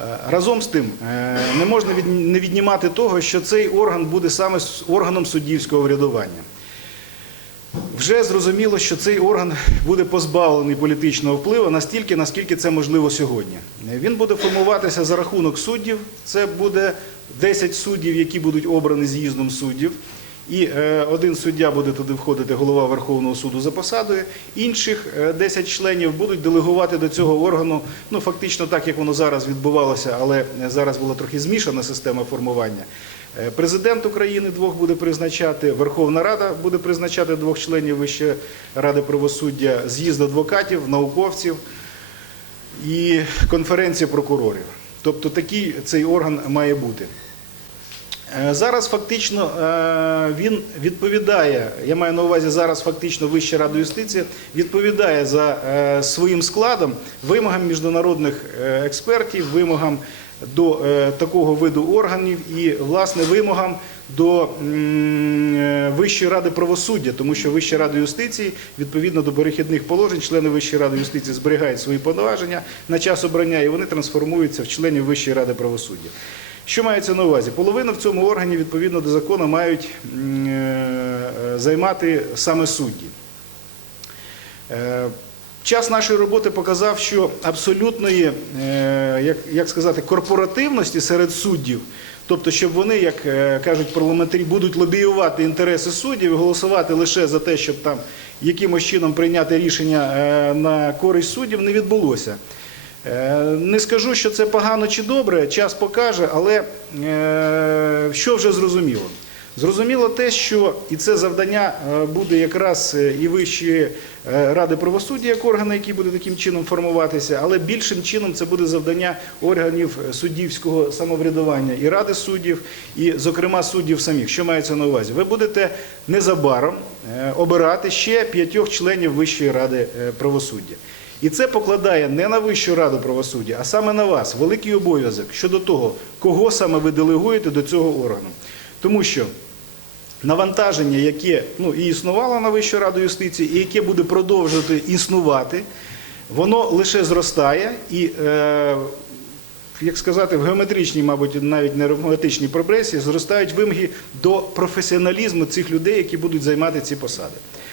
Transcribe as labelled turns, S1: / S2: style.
S1: Е, Разом з тим, е, не можна не віднімати того, що цей орган буде саме органом суддівського врядування. Вже зрозуміло, що цей орган буде позбавлений політичного впливу настільки, наскільки це можливо сьогодні. Він буде формуватися за рахунок суддів. Це буде 10 суддів, які будуть обрані з'їздом суддів. І е, один суддя буде туди входити голова Верховного суду за посадою. Інших е, 10 членів будуть делегувати до цього органу, ну фактично так, як воно зараз відбувалося, але зараз була трохи змішана система формування. Е, Президент України двох буде призначати, Верховна Рада буде призначати двох членів Вищої ради правосуддя, з'їзд адвокатів, науковців і конференція прокурорів. Тобто такий цей орган має бути. Е, Зараз фактично е, він відповідає, я маю на увазі зараз фактично Вища рада юстиції, відповідає за е, своїм складом вимогам міжнародних експертів, вимогам до такого виду органів і, власне, вимогам до Вищої ради правосуддя, тому що Вища рада юстиції, відповідно до перехідних положень, члени Вищої ради юстиції зберігають свої повноваження на час обрання і вони трансформуються в членів Вищої ради правосуддя. Що мається на увазі? Половину в цьому органі відповідно до закону мають е, е, займати саме судді. Е, Час нашої роботи показав, що абсолютної, як, сказати, корпоративності серед суддів, тобто, щоб вони, як кажуть парламентарі, будуть лобіювати інтереси суддів і голосувати лише за те, щоб там якимось чином прийняти рішення на користь суддів, не відбулося. Е, Не скажу, що це погано чи добре, час покаже, але е, що вже зрозуміло? Зрозуміло те, що і це завдання е, буде якраз і Вищої ради правосуддя, як органу, який буде таким чином формуватися, але більшим чином це буде завдання органів суддівського самоврядування і ради суддів, і, зокрема, суддів самих. Що мається на увазі? Ви будете незабаром обирати ще п'ятьох членів Вищої ради правосуддя. І це покладає не на Вищу раду правосуддя, а саме на вас великий обов'язок щодо того, кого саме ви делегуєте до цього органу. Тому що навантаження, яке ну, і існувало на Вищу раду юстиції, і яке буде продовжувати існувати, воно лише зростає і. Е, як сказати, в геометричній, мабуть, навіть не прогресії зростають вимоги до професіоналізму цих людей, які будуть займати ці посади.